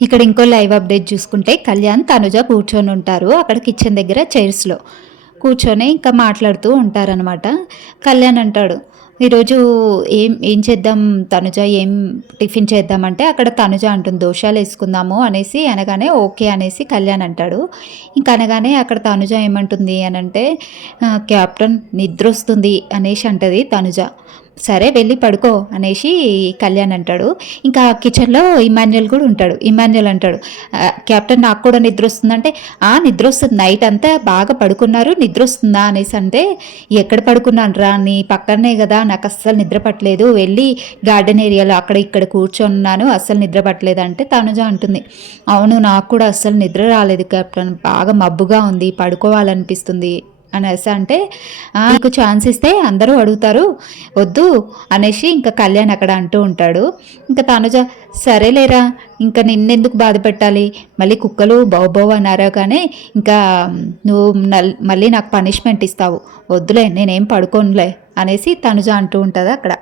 ఇక్కడ ఇంకో live update చూసుకుంటే కళ్యాణ్ తనుజ కూర్చొని ఉంటారు అక్కడ కిచెన్ దగ్గర చైర్స్లో కూర్చొని ఇంకా మాట్లాడుతూ ఉంటారనమాట. కళ్యాణ్ అంటాడు, ఈరోజు ఏం ఏం చేద్దాం తనుజ, ఏం టిఫిన్ చేద్దామంటే అక్కడ తనుజ అంటుంది దోశలు వేసుకుందాము అనేసి అనగానే ఓకే అనేసి కళ్యాణ్ అంటాడు. ఇంకా అనగానే అక్కడ తనుజ ఏమంటుంది అని అంటే క్యాప్టెన్ నిద్ర వస్తుంది అనేసి అంటది తనుజ. సరే వెళ్ళి పడుకో అనేసి కళ్యాణ్ అంటాడు. ఇంకా కిచెన్లో ఇమాన్యుయల్ కూడా ఉంటాడు. ఇమాన్యుయల్ అంటాడు, కెప్టెన్ నాకు కూడా నిద్ర వస్తుందంటే, నిద్ర వస్తుంది, నైట్ అంతా బాగా పడుకున్నారు, నిద్ర వస్తుందా అనేసి అంటే, ఎక్కడ పడుకున్నాను రా, నీ పక్కనే కదా, నాకు అస్సలు నిద్ర పట్టలేదు, వెళ్ళి గార్డెన్ ఏరియాలో అక్కడ ఇక్కడ కూర్చొన్నాను, అస్సలు నిద్ర పట్టలేదు అంటే తనుజ అంటుంది, అవును నాకు కూడా అస్సలు నిద్ర రాలేదు కెప్టెన్, బాగా మబ్బుగా ఉంది, పడుకోవాలనిపిస్తుంది అనేసి అంటే, నీకు ఛాన్స్ ఇస్తే అందరూ అడుగుతారు వద్దు అనేసి ఇంకా కళ్యాణ్ అక్కడ అంటూ ఉంటాడు. ఇంకా తనుజ సరేలేరా, ఇంకా నిన్నెందుకు బాధ పెట్టాలి, మళ్ళీ కుక్కలు బౌబౌ అన్నారా కానీ ఇంకా నువ్వు మళ్ళీ నాకు పనిష్మెంట్ ఇస్తావు, వద్దులే నేనేం పడుకోనులే అనేసి తనుజ అంటూ ఉంటుంది అక్కడ.